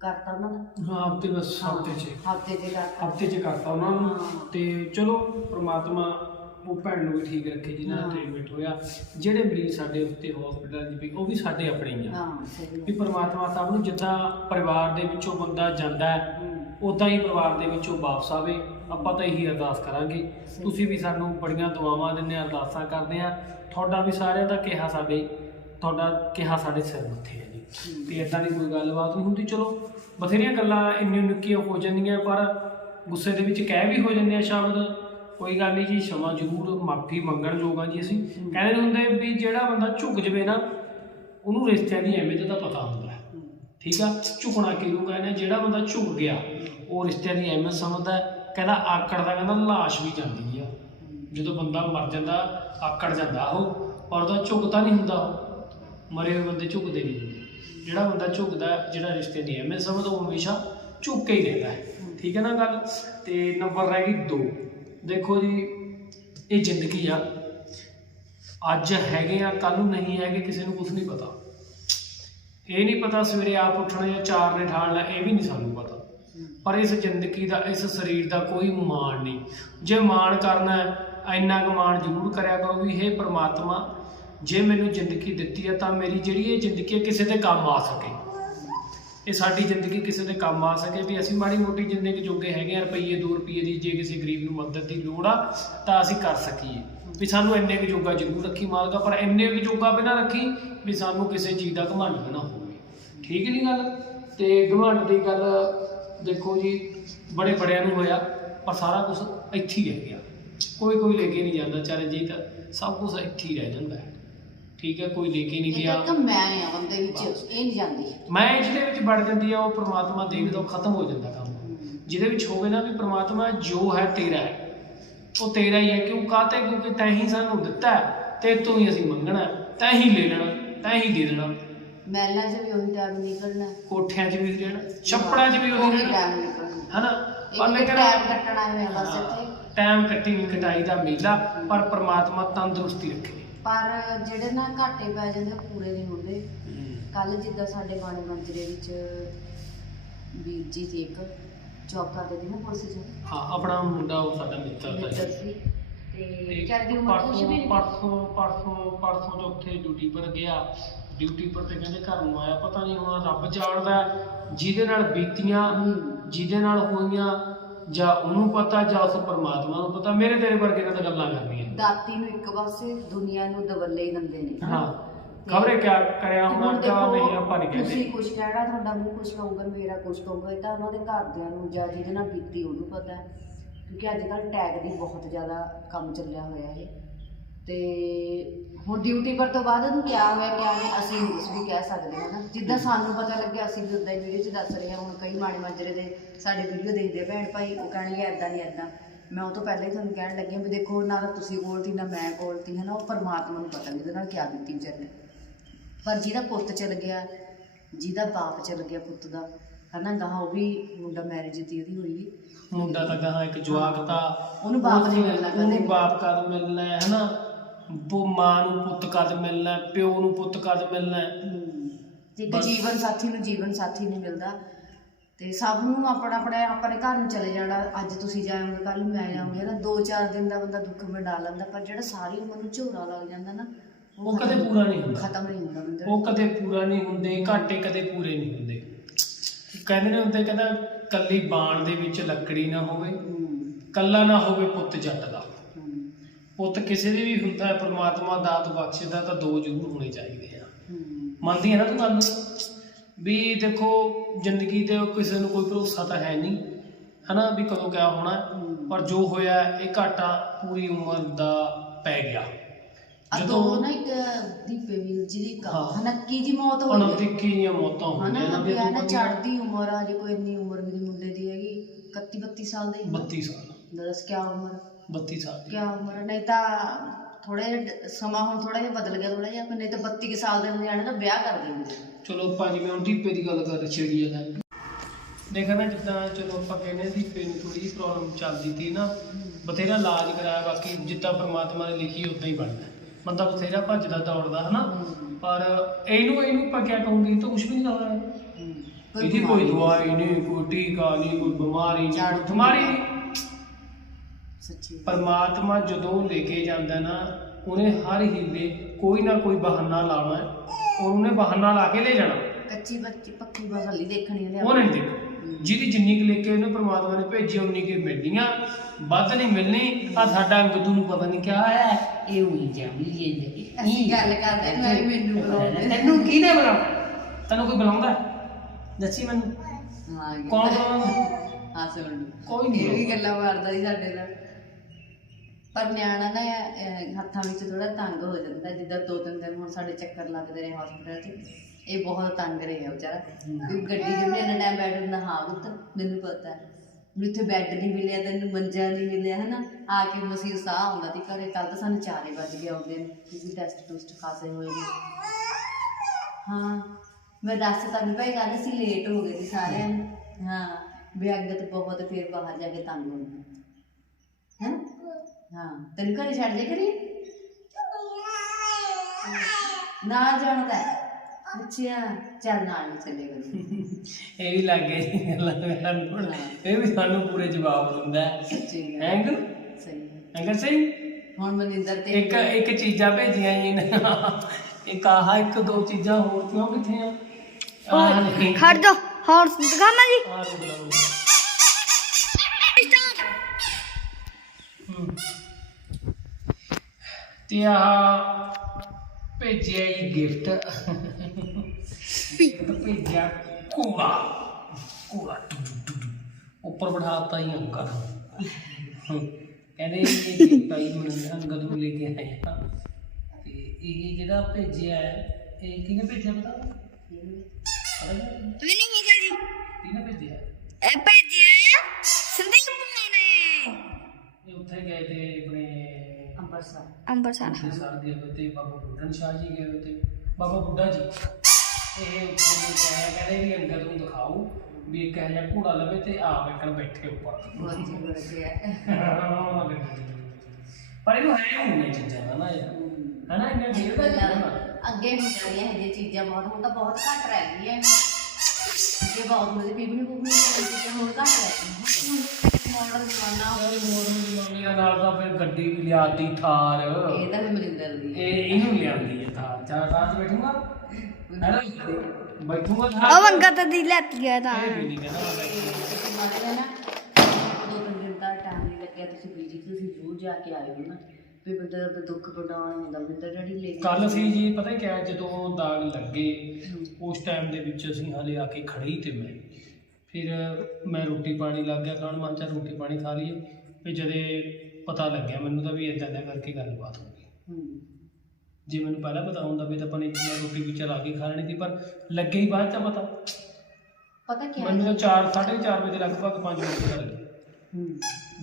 ਕਰਤਾ ਉਹਨਾਂ ਦਾ ਹਾਂ ਹਫ਼ਤੇ ਬਸ ਹਫ਼ਤੇ 'ਚ। ਹਫ਼ਤੇ ਕਰਤਾ। ਹਫ਼ਤੇ 'ਚ ਕਰਤਾ ਉਹਨਾਂ ਨੂੰ। ਹਾਂ। ਤੇ ਚਲੋ ਪ੍ਰਮਾਤਮਾ ਉਹ ਭੈਣ ਨੂੰ ਵੀ ਠੀਕ ਰੱਖੇ ਜਿਹਨਾਂ ਦਾ ਹਾਂ। ਟ੍ਰੀਟਮੈਂਟ ਹੋਇਆ। ਜਿਹੜੇ ਮਰੀਜ਼ ਸਾਡੇ ਉੱਤੇ ਹਸਪੀਟਲ ਦੀ ਵੀ ਉਹ ਵੀ ਸਾਡੇ ਆਪਣੇ ਹੀ ਆ। ਹਾਂ ਸਹੀ ਵੀ ਪ੍ਰਮਾਤਮਾ ਸਭ ਨੂੰ ਜਿੱਦਾਂ ਪਰਿਵਾਰ ਦੇ ਵਿੱਚੋਂ ਬੰਦਾ ਜਾਂਦਾ ਹੈ ਹੂੰ। ਉਦਾਂ ਹੀ ਪਰਿਵਾਰ ਦੇ ਵਿੱਚੋਂ ਵਾਪਸ ਆਵੇ। ਆਪਾਂ ਤਾਂ ਇਹੀ ਅਰਦਾਸ ਕਰਾਂਗੇ। ਤੁਸੀਂ ਵੀ ਸਾਨੂੰ ਬੜੀਆਂ ਦੁਆਵਾਂ ਦਿੰਦੇ ਆ ਅਰਦਾਸਾਂ ਕਰਦੇ ਆ। ਤੁਹਾਡਾ ਵੀ ਸਾਰਿਆਂ ਦਾ ਕਿਹਾ ਸਾਡੇ ਤੁਹਾਡਾ ਕਿਹਾ ਸਾਡੇ ਸਿਰ ਮੱਥੇ ਹੈ ਜੀ। ਤੇ ਇਦਾਂ ਦੀ ਕੋਈ ਗੱਲਬਾਤ ਨਹੀਂ ਹੁੰਦੀ। ਚਲੋ ਬਥੇਰੀਆਂ ਗੱਲਾਂ ਇੰਨੀ ਨਿੱਕੀਆਂ ਹੋ ਜਾਂਦੀਆਂ ਪਰ ਗੁੱਸੇ ਦੇ ਵਿੱਚ ਕਹਿ ਵੀ ਹੋ ਜਾਂਦੇ ਆ ਸ਼ਬਦ। ਕੋਈ ਗੱਲ ਨਹੀਂ ਜੀ, ਸ਼ਮਾ ਜ਼ਰੂਰ ਮਾਫੀ ਮੰਗਣ ਜੋਗਾ ਜੀ ਅਸੀਂ। ਕਹਿੰਦੇ ਹੁੰਦੇ ਵੀ ਜਿਹੜਾ ਬੰਦਾ ਝੁਕ ਜਵੇ ਨਾ, ਉਹਨੂੰ ਰਿਸ਼ਤਿਆਂ ਦੀ ਅਹਿਮੀਅਤ ਦਾ ਪਤਾ ਹੁੰਦਾ ਠੀਕ ਆ? ਝੁਕਣਾ ਕਿਹਨੂੰ ਕਹਿੰਦੇ ਜਿਹੜਾ ਬੰਦਾ ਝੁਕ ਗਿਆ, ਉਹ ਰਿਸ਼ਤਿਆਂ ਦੀ ਅਹਿਮੀਅਤ ਸਮਝਦਾ ਕਹਿੰਦਾ ਆਕੜ ਦਾ ਕਹਿੰਦਾ ਲਾਸ਼ ਵੀ ਜਾਂਦੀ ਆ। ਜਦੋਂ ਬੰਦਾ ਮਰ ਜਾਂਦਾ, ਆਕੜ ਜਾਂਦਾ ਉਹ, ਪਰ ਉਹਦਾ ਝੁਕਦਾ ਨਹੀਂ ਹੁੰਦਾ ਮਰੇ ਹੋਏ ਬੰਦੇ ਝੁਕਦੇ ਨਹੀਂ ਹੁੰਦੇ। ਜਿਹੜਾ ਬੰਦਾ ਝੁਕਦਾ, ਜਿਹੜਾ ਰਿਸ਼ਤੇ ਦੀ ਅਹਿਮੀਅਤ ਸਮਝਦਾ, ਉਹ ਹਮੇਸ਼ਾ ਝੁੱਕ ਕੇ ਹੀ ਰਹਿੰਦਾ ਠੀਕ ਹੈ ਨਾ ਗੱਲ? ਤੇ ਨੰਬਰ ਰਹਿ ਗਈ 2 ਦੇਖੋ ਜੀ, ਇਹ ਜ਼ਿੰਦਗੀ ਆ। ਅੱਜ ਹੈਗੇ ਆ ਕੱਲ ਨੂੰ ਨਹੀਂ ਹੈਗੇ, ਕਿਸੇ ਨੂੰ ਕੁਝ ਨਹੀਂ ਪਤਾ। ਇਹ ਨਹੀਂ ਪਤਾ ਸਵੇਰੇ ਆਪ ਉੱਠਣਾ ਜਾਂ ਚਾਰ ਨੇ ਠਾਲਣਾ ਇਹ ਵੀ ਨਹੀਂ ਸਾਨੂੰ ਪਤਾ। ਪਰ ਇਸ ਜ਼ਿੰਦਗੀ ਦਾ, ਇਸ ਸਰੀਰ ਦਾ ਕੋਈ ਮਾਣ ਨਹੀਂ। ਜੇ ਮਾਣ ਕਰਨਾ ਹੈ, ਇੰਨਾ ਕੁ ਮਾਣ ਜ਼ਰੂਰ ਕਰਿਆ ਕਰੋ ਵੀ, ਹੇ ਪ੍ਰਮਾਤਮਾ, ਜੇ ਮੈਨੂੰ ਜ਼ਿੰਦਗੀ ਦਿੱਤੀ ਹੈ, ਤਾਂ ਮੇਰੀ ਜਿਹੜੀ ਇਹ ਜ਼ਿੰਦਗੀ ਹੈ, ਕਿਸੇ ਦੇ ਕੰਮ ਆ ਸਕੇ। ਇਹ ਸਾਡੀ ਜ਼ਿੰਦਗੀ ਕਿਸੇ ਦੇ ਕੰਮ ਆ ਸਕੇ ਵੀ ਅਸੀਂ ਮਾੜੀ ਮੋਟੀ ਜਿੰਨੇ ਕੁ ਜੋਗੇ ਹੈਗੇ ਆ, ਰੁਪਈਏ 2 ਰੁਪਈਏ ਦੀ ਜੇ ਕਿਸੇ ਗਰੀਬ ਨੂੰ ਮਦਦ ਦੀ ਲੋੜ ਆ, ਤਾਂ ਅਸੀਂ ਕਰ ਸਕੀਏ। ਵੀ ਸਾਨੂੰ ਇੰਨੇ ਕੁ ਜੋਗਾ ਜ਼ਰੂਰ ਰੱਖੀ ਮਾਲਕਾ, ਪਰ ਇੰਨੇ ਕੁ ਜੋਗਾ ਵੀ ਨਾ ਰੱਖੀ ਵੀ ਸਾਨੂੰ ਕਿਸੇ ਚੀਜ਼ ਦਾ ਘਮੰਡ ਵੀ ਨਾ ਹੋਵੇ। ਠੀਕ ਨਹੀਂ ਗੱਲ? ਤੇ ਘਮੰਡ ਦੀ ਗੱਲ ਦੇਖੋ ਜੀ, ਬੜੇ ਬੜਿਆਂ ਨੂੰ ਹੋਇਆ, ਪਰ ਸਾਰਾ ਕੁਝ ਇੱਥੇ ਹੀ ਰਹਿ ਗਿਆ। ਕੋਈ ਕੋਈ ਲੈ ਕੇ ਨਹੀਂ ਜਾਂਦਾ ਚਾਰਨ ਜੀ ਤਾਂ ਸਭ ਕੁਝ ਇੱਥੇ ਹੀ ਰਹਿ ਜਾਂਦਾ ਹੈ। ਠੀਕ ਹੈ ਕੋਈ ਲੈ ਕੇ ਨਹੀਂ ਗਿਆ ਇੱਕ ਮੈਂ ਆ ਬੰਦੇ ਵਿੱਚ ਇਹ ਨਹੀਂ ਜਾਂਦੀ। ਮੈਂ ਜਿਹਦੇ ਵਿੱਚ ਵੜ ਜਾਂਦੀ ਆ ਉਹ ਪ੍ਰਮਾਤਮਾ ਦੇਖਦਾ ਉਹ ਖਤਮ ਹੋ ਜਾਂਦਾ ਕੰਮ। ਜਿਹਦੇ ਵਿੱਚ ਹੋਵੇ ਨਾ ਵੀ ਪ੍ਰਮਾਤਮਾ ਜੋ ਹੈ ਤੇਰਾ ਹੈ। ਉਹ ਤੇਰਾ ਹੀ ਹੈ ਕਿਉਂ ਕਾਤੇ ਕਿਉਂਕਿ ਤੈਂ ਹੀ ਸਾਨੂੰ ਦਿੱਤਾ ਤੇ ਤੋਂ ਹੀ ਅਸੀਂ ਮੰਗਣਾ ਤੈਂ ਹੀ ਲੈ ਲੈਣਾ ਤੈਂ ਹੀ ਦੇ ਦੇਣਾ। ਮਹਿਲਾਂ 'ਚ ਵੀ ਉਹੀ ਟਾਈਮ ਨਿਕਲਣਾ। ਕੋਠਿਆਂ 'ਚ ਵੀ ਰਹਿਣਾ ਛੱਪੜਾਂ 'ਚ ਵੀ ਉਹੀ ਰਹਿਣਾ। ਟਾਈਮ ਨਿਕਲਣਾ। ਹਨਾ? ਪਰ ਲੇਕਿਨ ਟਾਈਮ ਕੱਟਣਾ ਹੈ ਬਸ ਇੱਥੇ। ਟਾਈਮ ਕੱਟੀ ਕਟਾਈ ਦਾ ਮੇਲਾ ਪਰ ਪ੍ਰਮਾਤਮਾ ਤੰਦਰੁਸਤੀ ਰੱਖੇ। ਪਰ ਜਿਹੜੇ ਨਾ ਘਾਟੇ ਪੈ ਜਾਂਦੇ ਉਹ ਪੂਰੇ ਨਹੀਂ ਹੁੰਦੇ। ਕੱਲ ਜਿੱਦਾਂ ਸਾਡੇ ਬਾਣੇ ਮੰਜਰੇ ਵਿੱਚ ਵੀਰ ਜੀ ਸੀ ਇੱਕ ਜੌਬ ਕਰਦੇ ਸੀ ਨਾ ਪੁਲਿਸ 'ਚ। ਹਾਂ ਆਪਣਾ ਮੁੰਡਾ ਉਹ ਸਾਡਾ ਮਿੱਤਰ ਦਾ ਮਿੱਤਰ। ਸੀ। ਤੇ ਤੇ ਵਿਚਾਰੇ ਦੀ ਉਮਰ ਕੁਛ ਵੀ ਨਹੀਂ ਪਰਸੋਂ ਪਰਸੋਂ ਪਰਸੋਂ ਚੌਥੇ ਡਿਊਟੀ ਪਰ ਗਿਆ ਡਿਊਟੀ ਪਰ ਤੇ ਕਹਿੰਦੇ ਘਰ ਨੂੰ ਆਇਆ ਪਤਾ ਨਹੀਂ ਹੁਣ ਰੱਬ ਜਾਣਦਾ ਜਿਹਦੇ ਨਾਲ ਬੀਤੀਆਂ। ਜਿਹਦੇ ਨਾਲ ਹੋਈਆਂ ਜਾਂ ਉਹਨੂੰ ਪਤਾ ਜਾਂ ਉਸ ਪਰਮਾਤਮਾ ਨੂੰ ਪਤਾ ਮੇਰੇ ਤੇਰੇ ਵਰਗੇ ਨਾਲ ਤਾਂ ਗੱਲਾਂ ਕਰਨੀਆਂ। ਦਾਤੀ ਨੂੰ ਇੱਕ ਪਾਸੇ ਦੁਨੀਆ ਨੂੰ ਦਵੱਲੇ ਹੀ ਦਿੰਦੇ ਨੇ। ਹਾਂ ਖਬਰੇ ਕਿਆ ਕਰਿਆ ਤੇ ਹੋਣਾ ਹੁਣ ਕਿਆ ਨਹੀਂ ਆਪਾਂ ਨਹੀਂ ਤੁਸੀਂ ਕਹਿੰਦੇ ਕੁਝ ਕਹਿਣਾ ਤੁਹਾਡਾ ਮੂੰਹ ਕੁਝ ਕਹੂਗਾ ਮੇਰਾ ਕੁਝ ਕਹੂਗਾ ਇਹ ਤਾਂ ਉਹਨਾਂ ਦੇ ਘਰਦਿਆਂ ਨੂੰ ਜਾਂ ਜਿਹਦੇ ਨਾਲ ਬੀਤੀ ਉਹਨੂੰ ਪਤਾ ਹੈ। ਕਿਉਂਕਿ ਅੱਜ ਕੱਲ੍ਹ ਟੈਗ ਦੀ ਬਹੁਤ ਜ਼ਿਆਦਾ ਕੰਮ ਚੱਲਿਆ ਹੋਇਆ ਹੈ ਤੇ ਹੁਣ ਡਿਊਟੀ ਪਰ ਤੋਂ ਬਾਅਦ ਉਹਨੂੰ ਕਿਆ ਹੋਇਆ ਕਿਆ ਨਹੀਂ ਅਸੀਂ ਕੁਝ ਵੀ ਕਹਿ ਸਕਦੇ ਹਾਂ ਨਾ ਜਿੱਦਾਂ ਸਾਨੂੰ ਪਤਾ ਲੱਗਿਆ ਅਸੀਂ ਵੀ ਉਦਾਂ ਹੀ ਵੀਡੀਓ 'ਚ ਦੱਸ ਰਹੇ ਹਾਂ ਹੁਣ ਕਈ ਮਾੜੇ ਮਾਜਰੇ ਦੇ ਸਾਡੇ ਵੀਡੀਓ ਦੇਖਦੇ ਆ ਭੈਣ ਭਾਈ ਉਹ ਕਹਿਣਗੇ ਐਦਾਂ ਨਹੀਂ ਐਦਾਂ ਮੈਂ ਉਹ ਤੋਂ ਪਹਿਲਾਂ ਹੀ ਤੁਹਾਨੂੰ ਕਹਿਣ ਲੱਗੀ ਹਾਂ ਵੀ ਦੇਖੋ ਨਾ ਤਾਂ ਤੁਸੀਂ ਬੋਲਤੀ ਨਾ ਮੈਂ ਬੋਲਤੀ ਹੈ ਨਾ ਉਹ ਪਰਮਾਤਮਾ ਨੂੰ ਪਤਾ ਵੀ ਉਹਦੇ ਨਾਲ ਕਿਆ ਬੀਤੀ ਵਿਚਾਰੇ ਨੇ ਪਰ ਜਿਹਦਾ ਪੁੱਤ ਚਲ ਗਿਆ ਜਿਹਦਾ ਬਾਪ ਚਲ ਗਿਆ ਪੁੱਤ ਦਾ ਹਨਾ ਗਾਹ ਉਹ ਵੀ ਮੁੰਡਾ ਮੈਰਿਜ ਦੀ ਉਹਦੀ ਹੋਈ ਮੁੰਡਾ ਤਾਂ ਕਹਾ ਇੱਕ ਜਵਾਕ ਤਾਂ ਉਹਨੂੰ ਬਾਪ ਨਹੀਂ ਮਿਲਣਾ ਕਦੇ ਉਹਨੂੰ। ਬਾਪ ਕਦ ਮਿਲਣਾ ਹੈ ਹਨਾ ਉਹ ਮਾਂ ਨੂੰ ਪੁੱਤ ਕਦ ਮਿਲਣਾ ਪਿਓ ਨੂੰ ਪੁੱਤ ਕਦ ਮਿਲਣਾ ਤੇ ਇੱਕ ਬਸ। ਜੀਵਨ ਸਾਥੀ ਨੂੰ ਜੀਵਨ ਸਾਥੀ ਨਹੀਂ ਮਿਲਦਾ ਤੇ ਸਭ ਨੂੰ ਆਪਣਾ ਆਪਣੇ ਆਪਣੇ ਘਰ ਨੂੰ ਚਲੇ ਜਾਣਾ ਅੱਜ ਤੁਸੀਂ ਜਾਓਗੇ ਕੱਲ ਮੈਂ ਜਾਊਂਗੀ ਨਾ ਦੋ ਚਾਰ ਦਿਨ ਦਾ ਬੰਦਾ ਦੁੱਖ ਵੰਡਾ ਲੈਂਦਾ ਪਰ ਜਿਹੜਾ ਸਾਰੀ ਉਮਰ ਨੂੰ ਝੋਰਾ ਲੱਗ ਜਾਂਦਾ ਨਾ ਉਹ ਕਦੇ ਪੂਰਾ ਨਹੀਂ ਹੁੰਦਾ। ਖਤਮ ਨਹੀਂ ਹੁੰਦਾ ਬੰਦੇ ਉਹ ਕਦੇ ਪੂਰਾ ਨਹੀਂ ਹੁੰਦੇ ਘਾਟੇ ਕਦੇ ਪੂਰੇ ਨਹੀਂ ਹੁੰਦੇ। ਕਹਿੰਦੇ ਨੇ ਹੁੰਦੇ ਕਹਿੰਦਾ ਕੱਲੀ ਬਾਣ ਦੇ ਵਿੱਚ ਲੱਕੜੀ ਨਾ ਹੋਵੇ ਕੱਲਾ ਨਾ ਹੋਵੇ ਪੁੱਤ ਜੱਟ ਦਾ। ਪੁੱਤ ਕਿਸੇ ਦੇ ਵੀ ਹੁੰਦਾ ਹੈ ਪ੍ਰਮਾਤਮਾ ਦਾਤ ਬਖਸ਼ਦਾ ਤਾਂ ਦੋ ਜ਼ਰੂਰ ਹੋਣੇ ਚਾਹੀਦੇ ਆ। ਮੰਨਦੀ ਹੈ ਨਾ ਤੂੰ ਗੱਲ? ਨੂੰ ਵੀ ਦੇਖੋ ਜ਼ਿੰਦਗੀ ਤੇ ਕਿਸੇ ਨੂੰ ਕੋਈ ਭਰੋਸਾ ਤਾਂ ਹੈ ਨਹੀਂ ਹਨਾ ਵੀ ਕਦੋਂ ਕਿਆ ਹੋਣਾ। ਪਰ ਜੋ ਹੋਇਆ ਇਹ ਘਾਟਾ ਪੂਰੀ ਉਮਰ ਦਾ ਪੈ ਗਿਆ। ਜਦੋਂ ਦੋ ਨਾ ਇੱਕ ਦੀਪੇ ਵੀਰ ਜੀ ਦੀ ਹਾਂ। ਹਨੱਕੀ ਜੀ ਮੌਤ ਹੋਈ ਹੈ। ਅਣਦਿੱਖੀ ਦੀਆਂ ਮੌਤਾਂ ਹਨਾ ਹੁੰਦੀਆਂ ਇਹਨਾਂ ਵੀ ਨਾ ਚੜਦੀ ਉਮਰ ਆ ਜੇ ਕੋਈ ਇੰਨੀ ਉਮਰ ਵੀ ਮੁੰਡੇ ਦੀ ਹੈਗੀ 31 32 ਸਾਲ ਦੀ 32 ਸਾਲ। ਦੱਸ ਕਿਆ ਉਮਰ? 32 ਸਾਲ ਦੀ। ਕਿਆ ਉਮਰ ਨਹੀਂ ਤਾਂ ਥੋੜੇ ਸਮਾਂ ਹੁਣ ਥੋੜਾ ਜਿਹਾ ਬਦਲ ਗਿਆ ਥੋੜਾ ਜਿਹਾ ਨਹੀਂ ਤਾਂ 32 ਕੁ ਸਾਲ ਦੇ ਨਿਆਣੇ ਤਾਂ ਵਿਆਹ ਕਰ ਦਿੰਦੇ ਚਲੋ ਆਪਾਂ ਜਿਵੇਂ ਹੁਣ ਦੀਪੇ ਦੀ ਗੱਲ ਕਰ ਛੇੜੀ ਆ ਦੇਖਿਆ ਨਾ ਜਿੱਦਾਂ ਚਲੋ ਆਪਾਂ ਕਹਿੰਦੇ ਦੀਪੇ ਨੂੰ ਥੋੜੀ ਜਿਹੀ ਪ੍ਰੋਬਲਮ ਚੱਲਦੀ ਤੀ ਨਾ ਬਥੇਰਾ ਇਲਾਜ ਕਰਾਇਆ ਬਾਕੀ ਜਿੱਦਾਂ ਪ੍ਰਮਾਤਮਾ ਨੇ ਲਿਖੀ ਉਦਾਂ ਹੀ ਬਣਦਾ। ਬੰਦਾ ਬਥੇਰਾ ਭੱਜਦਾ ਦੌੜਦਾ ਹਨਾ? ਪਰ ਇਹਨੂੰ ਇਹਨੂੰ ਆਪਾਂ ਕਿਆ ਕਹੂੰਗੇ ਤਾਂ ਕੁਝ ਵੀ ਨਹੀਂ ਕਰਦਾ। ਇਹਦੀ ਕੋਈ ਦਵਾਈ ਨਹੀਂ ਕੋਈ ਟੀਕਾ ਨਹੀਂ ਕੋਈ ਬਿਮਾਰੀ ਨਹੀਂ ਨਹੀਂ ਸੱਚੀ ਪਰਮਾਤਮਾ ਜਦੋਂ ਲੈ ਕੇ ਜਾਂਦਾ ਨਾ ਉਹਨੇ ਹਰ ਹੀਲੇ ਕੋਈ ਨਾ ਕੋਈ ਬਹਾਨਾ ਲਾਉਣਾ ਹੈ ਔਰ ਉਹਨੇ ਬਹਾਨਾ ਲਾ ਕੇ ਲੈ ਜਾਣਾ। ਕੱਚੀ ਬੱਚੀ ਪੱਕੀ ਬਸਲੀ ਦੇਖਣੀ ਉਹਨੇ ਉਹ ਨਹੀਂ ਦੇਖ ਜਿਹਦੀ ਜਿੰਨੀ ਕੁ ਲੈ ਕੇ ਉਹਨੇ ਪ੍ਰਮਾਤਮਾ ਨੇ ਭੇਜੀ ਉਨੀ ਕੁ ਮਿਲਣੀਆਂ। ਵੱਧ ਨਹੀਂ ਮਿਲਣੀ। ਆ ਸਾਡਾ ਅੰਗਦੂ ਨੂੰ ਪਤਾ ਨਹੀਂ ਕਿਆ ਹੈ। ਇਹ ਹੋਈ ਜਾਂਦੀ ਜਿੰਦਗੀ ਅਸੀਂ ਗੱਲ ਕਰਦੇ ਐਵੇਂ ਮੈਨੂੰ ਬੁਲਾਉਂਦੇ। ਤੈਨੂੰ ਕਿਹਨੇ ਬੁਲਾਉਂਦਾ ਤੈਨੂੰ ਕੋਈ ਬੁਲਾਉਂਦਾ? ਹੈ? ਦੱਸੀ ਮੈਨੂੰ। ਹਾਂ ਕੌਣ ਬੁਲਾਉਂਦਾ? ਕੋਈ ਨਹੀਂ ਇਹ ਵੀ ਗੱਲਾਂ ਮਾਰਦਾ ਸੀ ਸਾਡੇ ਨਾਲ। ਪਰ ਨਿਆਣਾ ਨਾ ਅਹ, ਹੱਥਾਂ ਵਿੱਚ ਥੋੜਾ ਤੰਗ ਹੋ ਜਾਂਦਾ ਜਿੱਦਾਂ ਦੋ ਤਿੰਨ ਦਿਨ ਹੁਣ ਸਾਡੇ ਚੱਕਰ ਲੱਗਦੇ ਰਹੇ ਹਸਪੀਟਲ 'ਚ। ਇਹ ਬਹੁਤ ਤੰਗ ਰਿਹਾ ਵਿਚਾਰਾ। ਵੀ ਗੱਡੀ ਜਿਵੇਂ ਇੰਨਾ ਟਾਈਮ ਬੈਠ ਹੁੰਦਾ ਹਾਂ ਪੁੱਤ ਮੈਨੂੰ ਪਤਾ ਹੈ। ਵੀ ਬੈੱਡ ਨਹੀਂ ਮਿਲਿਆ ਤੈਨੂੰ ਮੰਜਾ ਨਹੀਂ ਮਿਲਿਆ ਹਨਾ? ਆ ਕੇ ਮਸੀਹ ਸਾਹ ਆਉਂਦਾ ਤੇ ਘਰੇ ਕੱਲ ਤਾਂ ਸਾਨੂੰ 4 ਵਜ ਗਏ ਆਉਂਦੇ ਨੇ। ਕਿਉਂਕਿ ਟੈਸਟ ਟੂਸਟ ਖਾਸੇ ਹੋਏ ਨੇ ਹਾਂ ਮੈਂ ਦੱਸ ਤਾਂ ਨਹੀਂ ਭਾਈ ਗੱਲ ਸੀ ਲੇਟ ਹੋ ਗਏ ਸੀ ਸਾਰਿਆਂ ਨੂੰ। ਹਾਂ ਵੀ ਬਹੁਤ ਫਿਰ ਬਾਹਰ ਜਾ ਕੇ ਤੰਗ ਹੁੰਦਾ। ਹੈ ਹਾਂ ਤੈਨੂੰ ਘਰੇ ਛੱਡ ਜਾ ਕਰੀ ਨਾ ਜਾਣਦਾ। ਅੱਛਾ ਚੱਲ ਨਾਲ ਹੀ ਚੱਲੇ ਕਰੀ ਇਹ ਵੀ ਲੱਗ ਗਏ ਗੱਲਾਂ ਕਰਨ ਨੂੰ ਇਹ ਵੀ ਸਾਨੂੰ ਪੂਰੇ ਜਵਾਬ ਦਿੰਦਾ ਹੈ। ਸੱਚੀ ਗੱਲ। ਐਂਗਲ ਸਹੀ। ਹੈ। ਹੁਣ ਮਨਿੰਦਰ ਤੇ ਇੱਕ ਇੱਕ ਚੀਜ਼ਾਂ ਭੇਜੀਆਂ ਜੀ ਨੇ। ਇੱਕ ਆਹ ਇੱਕ ਦੋ ਚੀਜ਼ਾਂ ਹੋਰ ਕਿਉਂ ਕਿੱਥੇ ਆ? ਆਹ ਨਹੀਂ ਖੜ ਜਾ। ਹੋਰ ਦਿਖਾਵਾਂ ਜੀ। ਆਹ ਰੁਕ ਲਾ, ਰੁਕ ਲਾ। ਹਮ। ਤੇ ਆਹ ਭੇਜਿਆ ਜੀ ਗਿਫਟ ਭੇਜਿਆ ਕੂੜਾ ਕੂੜਾ ਉੱਪਰ ਬਿਠਾਤਾ ਹੀ ਅੰਕਲ। ਕਹਿੰਦੇ ਇਹ ਗਿਫਟ ਆਈ ਮੈਨੂੰ? ਅੰਕਲ ਨੂੰ ਲੈ ਕੇ ਆਏ ਆ। ਤੇ ਇਹ ਜਿਹੜਾ ਭੇਜਿਆ ਹੈ ਇਹ ਕਿਹਨੇ ਭੇਜਿਆ ਪਤਾ? ਪਤਾ ਨਹੀਂ? ਜੀ। ਕਿਹਨੇ ਭੇਜਿਆ? ਇਹ ਭੇਜਿਆ ਸੰਦੀਪ ਨੇ। ਇਹ ਉੱਥੇ ਗਏ ਤੇ ਆਪਣੇ ਅੰਬਰਸਰ ਅੰਬਰਸਰ ਸਰ ਦੇ ਗਏ ਤੇ ਬਾਬਾ ਬੁੱਢਨ ਸ਼ਾਹ ਜੀ ਗਏ ਹੋਏ ਤੇ ਬਾਬਾ ਬੁੱਢਾ ਜੀ ਇਹ ਮੈਨੂੰ ਕਹਿਆ ਕਹਿੰਦੇ ਵੀ ਅੰਗਦ ਨੂੰ ਦਿਖਾਓ ਵੀ ਇੱਕ ਇਹੋ ਜਿਹਾ ਘੋੜਾ ਲਵੇ ਤੇ ਆਪ ਇੱਕਣ ਬੈਠੇ ਉੱਪਰ ਬਹੁਤ ਹੀ ਵਧੀਆ ਪਰ ਇਹਨੂੰ ਹੈ ਹੁੰਦੀਆਂ ਚੀਜ਼ਾਂ ਦਾ ਨਾ ਯਾਰ ਹਨਾ ਇੰਨੇ ਢੇਰ ਦਾ ਨਹੀਂ ਨਾ ਅੱਗੇ ਹੁੰਦੀਆਂ ਰਹੀਆਂ ਇਹ ਜਿਹੀਆਂ ਚੀਜ਼ਾਂ ਬਹੁਤ ਹੁਣ ਤਾਂ ਬਹੁਤ ਘੱਟ ਰਹਿ ਗਈਆਂ ਅੱਗੇ ਬਹੁਤ ਮਜ਼ੇ ਪੀਪਣੀ ਪੂਪਣੀ ਵਾਲੀ ਚੀਜ਼ਾਂ ਹੁਣ ਘੱਟ ਰਹਿ ਗਈਆਂ ਮਾਡਲ ਜ਼ਮਾਨਾ ਹੋ ਉਹਦੀ ਮੋੜ ਦੀ ਮੰਮੀ ਦਾ ਨਾਲ ਤਾਂ ਫਿਰ ਗੱਡੀ ਵੀ ਲਿਆਤੀ ਥਾਰ ਗਿਆ। ਇਹ ਤਾਂ ਫਿਰ ਮਨਿੰਦਰ ਦੀ ਹੈ। ਇਹ ਇਹਨੂੰ ਲਿਆਂਦੀ ਹੈ ਥਾਰ ਚਾਰ ਰਾਤ ਬੈਠੂਗਾ ਹੈਨਾ ਬੈਠੂਗਾ ਉਹ ਥਾਰ ਮੰਗਾ ਤਾਂ ਦੀ ਲੈਤੀ ਗਿਆ ਤਾਂ ਇਹ ਵੀ ਨਹੀਂ ਕਹਿੰਦਾ ਮੈਂ ਬੈਠੂਗਾ। ਮਾਰੇ ਨਾ ਦੋ ਤਿੰਨ ਦਿਨ ਵੀ ਬੰਦੇ ਦਾ ਦੁੱਖ ਵੰਡਾਉਣਾ ਹੁੰਦਾ ਬੰਦਾ ਡੈਡੀ ਲੈ ਕੱਲ ਅਸੀਂ ਜੀ ਪਤਾ ਕਿਆ ਜਦੋਂ ਦਾਗ ਲੱਗੇ ਉਸ ਟਾਈਮ ਦੇ ਵਿੱਚ ਅਸੀਂ ਹਲੇ ਆ ਕੇ ਖੜੀ ਤੇ ਮੈਂ। ਫਿਰ ਮੈਂ ਰੋਟੀ ਪਾਣੀ ਲੱਗ ਗਿਆ ਖਾਣ ਮਨ ਚਾ ਰੋਟੀ ਪਾਣੀ ਖਾ ਲਈਏ। ਫਿਰ ਜਦੇ ਪਤਾ ਲੱਗਿਆ ਮੈਨੂੰ ਤਾਂ ਵੀ ਇਦਾਂ ਦਾ ਕਰਕੇ ਗੱਲਬਾਤ ਹੋ ਗਈ। ਹੂੰ। ਜੇ ਮੈਨੂੰ ਪਹਿਲਾਂ ਪਤਾ ਹੁੰਦਾ ਵੀ ਤਾਂ ਆਪਾਂ ਨੇ ਮੈਂ ਰੋਟੀ ਵੀ ਚਲਾ ਕੇ ਖਾ ਲੈਣੀ ਸੀ ਪਰ ਲੱਗੇ ਹੀ ਬਾਅਦ ਚ ਪਤਾ। ਪਤਾ ਕੀ ਮੈਨੂੰ ਤਾਂ 4 4:30 ਵਜੇ ਦੇ ਲਗਭਗ 5 ਵਜੇ ਪਤਾ ਲੱਗਿਆ। ਹੂੰ।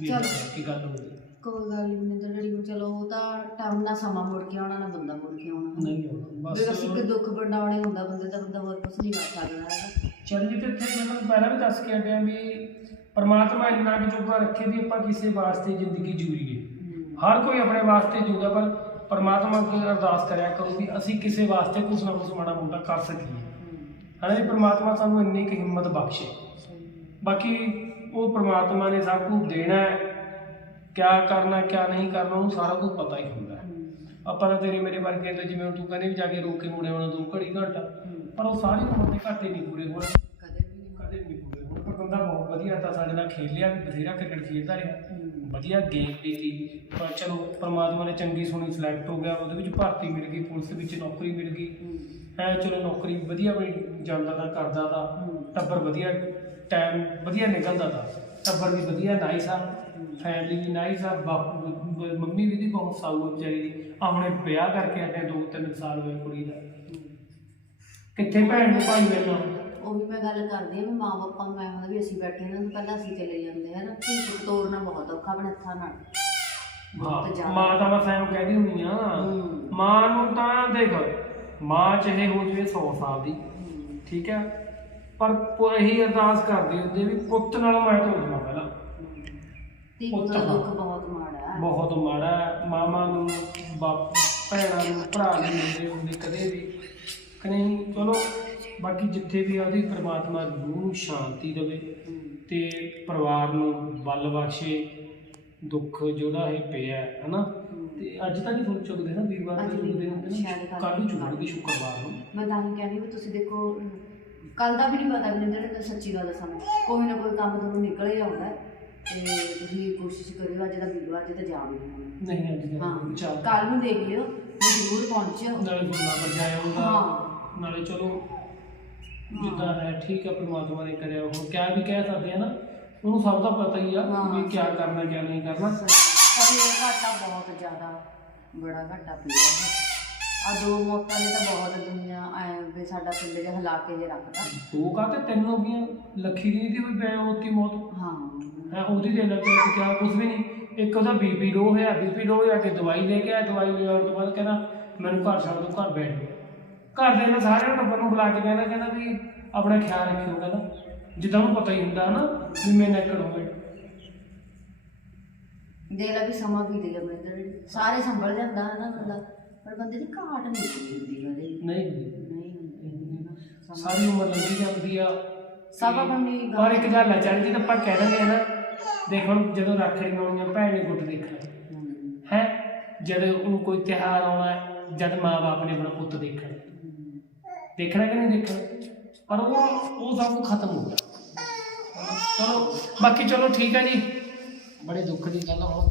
ਚਲੋ। ਕੀ ਗੱਲ ਹੋ ਗਈ। ਕੋਈ ਗੱਲ ਨਹੀਂ ਮਨਿੰਦਰ ਡੈਡੀ ਨੂੰ ਚਲੋ ਉਹ ਤਾਂ ਟਾਈਮ ਨਾਲ ਸਮਾਂ ਮੁੜ ਕੇ ਆਉਣਾ ਨਾ ਬੰਦਾ ਮੁੜ ਕੇ ਆਉਣਾ। ਨਹੀਂ ਕਿ ਬਸ ਦੁੱਖ ਵੰਡਾਉਣੇ ਹੁੰਦਾ ਬੰਦੇ ਦਾ ਬੰਦਾ ਹੋਰ ਕੁਝ ਨਹੀਂ ਕਰ ਸਕਦਾ ਹੈਗਾ। ਚੰਗੀ ਤੇ ਇੱਥੇ ਮੈਂ ਤੁਹਾਨੂੰ ਪਹਿਲਾਂ ਵੀ ਦੱਸ ਕੇ ਹਟਿਆ ਵੀ ਪਰਮਾਤਮਾ ਇੰਨਾ ਕੁ ਜੋਗਾ ਰੱਖੇ ਵੀ ਆਪਾਂ ਕਿਸੇ ਵਾਸਤੇ ਜ਼ਿੰਦਗੀ ਜੂਈਏ ਹੂੰ। ਹਰ ਕੋਈ ਆਪਣੇ ਵਾਸਤੇ ਜੂਗਾ ਪਰ ਪਰਮਾਤਮਾ ਅੱਗੇ ਅਰਦਾਸ ਕਰਿਆ ਕਰੋ ਵੀ ਅਸੀਂ ਕਿਸੇ ਵਾਸਤੇ ਕੁਛ ਨਾ ਕੁਛ ਮਾੜਾ ਮੋਟਾ ਕਰ ਸਕੀਏ। ਹਨਾ ਜੀ ਪਰਮਾਤਮਾ ਸਾਨੂੰ ਇੰਨੀ ਕੁ ਹਿੰਮਤ ਬਖਸ਼ੇ। ਬਾਕੀ ਉਹ ਪਰਮਾਤਮਾ ਨੇ ਸਭ ਕੁਝ ਦੇਣਾ ਹੈ। ਕਿਆ ਕਰਨਾ ਕਿਆ ਨਹੀਂ ਕਰਨਾ ਉਹਨੂੰ ਸਾਰਾ ਕੁਝ ਪਤਾ ਹੀ ਹੁੰਦਾ ਹੈ। ਆਪਾਂ ਤਾਂ ਤੇਰੇ ਮੇਰੇ ਵਰਗੇ ਤਾਂ ਜਿਵੇਂ ਤੂੰ ਕਹਿੰਦੇ ਵੀ ਜਾ ਕੇ ਰੋਕ ਕੇ ਮੁੜੇ ਆਉਣਾ ਦੋ ਘੜੀ ਘੰਟਾ ਪਰ ਉਹ ਸਾਰੀ ਉਮਰ ਦੇ ਘਾਟੇ ਨਹੀਂ ਪੂਰੇ ਹੋਣੇ ਕਦੇ ਵੀ ਨਹੀਂ। ਕਦੇ ਵੀ ਨਹੀਂ ਪੂਰੇ ਹੋਣੇ ਪਰ ਬੰਦਾ ਬਹੁਤ ਵਧੀਆ ਤਾਂ ਸਾਡੇ ਨਾਲ ਖੇਲਿਆ ਵੀ ਬਥੇਰਾ ਕ੍ਰਿਕਟ ਖੇਡਦਾ ਰਿਹਾ। ਵਧੀਆ ਗੇਮ ਵੀ ਸੀ ਪਰ ਚਲੋ ਪ੍ਰਮਾਤਮਾ ਨੇ ਚੰਗੀ ਸੋਹਣੀ ਸਿਲੈਕਟ ਹੋ ਗਿਆ ਉਹਦੇ ਵਿੱਚ ਭਰਤੀ ਮਿਲ ਗਈ ਪੁਲਿਸ ਵਿੱਚ ਨੌਕਰੀ ਮਿਲ ਗਈ। ਹੂੰ। ਐ ਚਲੋ ਨੌਕਰੀ ਵਧੀਆ ਬਣੀ ਜਾਂਦਾ ਤਾਂ ਕਰਦਾ ਤਾਂ। ਟੱਬਰ ਵਧੀਆ ਟਾਈਮ ਵਧੀਆ ਨਿਕਲਦਾ ਤਾਂ। ਟੱਬਰ ਵੀ ਵਧੀਆ ਨਾਈਸ ਆ। ਫੈਮਿਲੀ ਵੀ ਨਾਈਸ ਆ ਬਾਪੂ ਮੰਮੀ ਵੀ ਦੀ ਬਹੁਤ ਸਾਊ ਆ ਵਿਚਾਰੀ ਦੀ ਆਪਣੇ ਵਿਆਹ ਕਰਕੇ ਹਟੇ ਦੋ ਤਿੰਨ ਸਾਲ ਹੋਏ ਕੁੜੀ ਦਾ। ਕਿੱਥੇ ਭੈਣ ਨੂੰ ਭਾਈ ਮਿਲਣਾ ਉਹੀ ਮੈਂ ਗੱਲ ਕਰਦੀ ਆ ਵੀ ਮਾਂ ਬਾਪਾਂ ਨੂੰ ਐਂ ਹੁੰਦਾ ਵੀ ਅਸੀਂ ਬੈਠੇ ਇਹਨਾਂ ਨੂੰ ਪਹਿਲਾਂ ਅਸੀਂ ਚਲੇ ਜਾਂਦੇ ਹਨ ਧੀ ਪੁੱਤ ਤੋਰਨਾ ਬਹੁਤ ਔਖਾ ਆਪਣੇ ਹੱਥਾਂ ਨਾਲ। ਬਹੁਤ ਹਾਂ, ਜ਼ਿਆਦਾ। ਮਾਂ ਤਾਂ ਬਸ ਐਂ ਕਹਿੰਦੀ ਹੁੰਦੀ ਆ। ਹੂੰ। ਮਾਂ ਨੂੰ ਤਾਂ ਦੇਖ ਮਾਂ ਚਾਹੇ ਹੋ ਜਵੇ 100 ਸਾਲ ਦੀ। ਠੀਕ ਹੈ ਪਰ ਪ- ਇਹੀ ਅਰਦਾਸ ਕਰਦੀ ਹੁੰਦੀ ਵੀ ਪੁੱਤ ਨਾਲ ਮੈਂ ਤੋਂ ਦਾ। ਦੁੱਖ ਬਹੁਤ ਮਾੜਾ ਹੈ। ਬਹੁਤ ਮਾੜਾ ਹੈ। ਮਾਮਾ ਨੂੰ ਬਾਪ ਭੈਣਾਂ ਨੂੰ ਭਰਾ ਨਹੀਂ ਮਿਲਦੇ ਹੁੰਦੇ ਕਦੇ ਵੀ। ਕਿ ਨਹੀਂ ਚਲੋ ਬਾਕੀ ਜਿੱਥੇ ਵੀ ਆ ਉਹਦੀ ਪ੍ਰਮਾਤਮਾ ਰੂਹ ਨੂੰ ਸ਼ਾਂਤੀ ਦੇਵੇ। ਤੇ ਪਰਿਵਾਰ ਨੂੰ ਬਲ ਬਖਸ਼ੇ ਦੁੱਖ ਜਿਹੜਾ ਇਹ ਪਿਆ ਹੈ, ਹਨਾ? ਤੇ ਅੱਜ ਤਾਂ ਨਹੀਂ ਤੁਹਾਨੂੰ ਚੁੱਕਦੇ ਨਾ ਵੀਰਵਾਰ ਅੱਜ ਨੂੰ ਚੁੱਕਦੇ ਹੁੰਦੇ ਨੇ। ਸ਼ਾਇਦ ਕੱਲ੍ਹ ਕੱਲ ਨੂੰ ਚੁੱਕਣਗੇ ਸ਼ੁੱਕਰਵਾਰ ਨੂੰ। ਮੈਂ ਤਾਂ ਹੀ ਕਹਿੰਦੀ ਵੀ ਤੁਸੀਂ ਦੇਖੋ ਕੱਲ ਦਾ ਵੀ ਨਹੀਂ ਪਤਾ ਮਨਿੰਦਰ ਨੇ ਸੱਚੀ ਗੱਲ ਦੱਸਾਂ ਮੈਂ। ਕੋਈ ਨਾ ਕੋਈ ਕੰਮ ਤੁਹਾਨੂੰ ਨਿਕਲ ਹੀ ਆਉਂਦਾ ਹੈ। ਤੇ ਤੁਸੀਂ ਕੋਸ਼ਿਸ਼ ਕਰਿਓ ਅੱਜ ਦਾ ਵੀਡੀਓ ਅੱਜ ਤਾਂ ਜਾ ਵੀ ਨਹੀਂ ਹੋਣਾ। ਨਹੀਂ ਅੱਜ ਦਾ ਹਾਂ ਵਿਚਾਰ ਕੱਲ ਨੂੰ ਦੇਖ ਲਿਓ ਮੈਂ ਜ਼ਰੂਰ ਪਹੁੰਚਿਓ। ਨਾਲੇ ਫੁੱਲਾਂ ਪਰ ਜਾਇਆਉਂਗਾ ਹਾਂ। ਨਾਲੇ ਚਲੋ ਜਿੱਦਾਂ ਹੈ ਠੀਕ ਹੈ ਪ੍ਰਮਾਤਮਾ ਨੇ ਕਰਿਆ ਉਹ ਕਿਆ ਵੀ ਕਹਿ ਸਕਦੇ ਆ ਨਾ ਉਹਨੂੰ ਸਭ ਦਾ ਪਤਾ ਹੀ ਆ ਹਾਂ। ਵੀ ਕਿਆ ਕਰਨਾ ਕਿਆ ਨਹੀਂ ਕਰਨਾ। ਪਰ ਇਹ ਘਾਟਾ ਬਹੁਤ ਜ਼ਿਆਦਾ ਬੜਾ ਘਾਟਾ ਪਿਆ ਆ ਦੋ ਮੌਤਾਂ ਨੇ ਤਾਂ ਬਹੁਤ ਦੁਨੀਆ ਐ ਵੀ ਸਾਡਾ ਪਿੰਡ ਜਿਹਾ ਹਿਲਾ ਕੇ ਜੇ ਰੱਖਤਾ। ਦੋ ਕਾ ਤੇ ਤਿੰਨ ਹੋ ਗਈਆਂ ਲੱਖੀ ਦੀ ਦੀ ਹੋਈ ਪੈ ਉਹਦੀ ਮੌਤ। ਹਾਂ। ਹੈ ਉਹਦੀ ਦੇ ਲੱਗ ਗਿਆ ਕਿਆ ਕੁਝ ਵੀ ਨਹੀਂ। ਇੱਕ ਉਹਦਾ ਬੀਪੀ ਲੋ ਹੋਇਆ ਬੀਪੀ ਲੋ ਹੋਇਆ ਕਿ ਦਵਾਈ ਲੈ ਕੇ ਆਇਆ ਦਵਾਈ ਲਿਆਉਣ ਤੋਂ ਬਾਅਦ ਕਹਿੰਦਾ ਮੈਨੂੰ ਘਰ ਛੱਡ ਦੋ ਘਰ ਬੈਠ ਗਿਆ ਘਰ ਦੇ ਨੇ ਸਾਰੇ ਟੱਬਰ ਨੂੰ ਬੁਲਾ ਕੇ ਕਹਿੰਦਾ ਕਹਿੰਦਾ ਵੀ ਆਪਣਾ ਖਿਆਲ ਰੱਖਿਓ ਕਹਿੰਦਾ। ਜਿੱਦਾਂ ਉਹਨੂੰ ਪਤਾ ਹੀ ਹੁੰਦਾ ਨਾ ਵੀ ਮੈਂ ਨੈਕੜ ਹੋਵੇ ਦੇ ਲਾ ਵੀ ਸਮਾਂ ਬੀਤ ਗਿਆ ਮਨਿੰਦਰ ਸਾਰੇ ਸੰਭਲ ਜਾਂਦਾ ਹੈ ਨਾ ਬੰਦਾ ਪਰ ਬੰਦੇ ਦੀ ਘਾਟ ਨਹੀਂ ਹੁੰਦੀ ਉਹਦੇ। ਨਹੀਂ। ਹੁੰਦੀ ਨਹੀਂ ਹੁੰਦੀ ਨਾ। ਸਾਰੀ ਉਮਰ ਲੰਘੀ ਜਾਂਦੀ ਆ। ਸਭ ਆਪਣੀ ਪਰ ਇੱਕ ਗੱਲ ਆ ਜੇ ਤਾਂ ਆਪਾਂ ਕਹਿ ਦਿੰਦੇ ਆ ਨਾ ਦੇਖ ਹੁਣ ਜਦੋਂ ਰੱਖੜੀ ਆਉਣੀਆਂ, ਭੈਣ ਨੇ ਗੁੱਟ ਦੇਖਣਾ। ਹੈ? ਜਦ ਉਹ ਕੋਈ ਤਿਉਹਾਰ ਆਉਣਾ ਜਦ ਮਾਂ-ਬਾਪ ਨੇ ਆਪਣਾ ਪੁੱਤ ਦੇਖਣਾ। ਦੇਖਣਾ ਕਿ ਨਹੀਂ ਦੇਖਣਾ? ਪਰ ਉਹ ਉਹ ਸਭ ਖਤਮ ਹੋ ਗਿਆ ਚਲੋ, ਬਾਕੀ ਚਲੋ ਠੀਕ ਹੈ ਜੀ। ਬੜੇ ਦੁੱਖ ਦੀ ਗੱਲ ਹੁਣ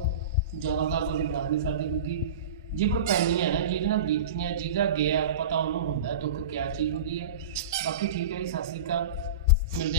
ਜ਼ਿਆਦਾਤਰ ਤੁਸੀਂ ਬਣਾ ਨਹੀਂ ਸਕਦੇ ਕਿਉਂਕਿ ਜੇ ਪਰ ਪੈਣੀ ਹੈ ਨਾ ਜਿਹਦੇ ਨਾਲ ਬੀਤੀਆਂ, ਜਿਹਦਾ ਗਿਆ, ਪਤਾ ਉਹਨੂੰ ਹੁੰਦਾ ਦੁੱਖ ਕਿਆ ਚੀਜ਼ ਹੁੰਦੀ ਹੈ। ਬਾਕੀ ਠੀਕ ਹੈ ਜੀ, ਸਤਿ ਸ੍ਰੀ ਅਕਾਲ। ਮਿਲਦੇ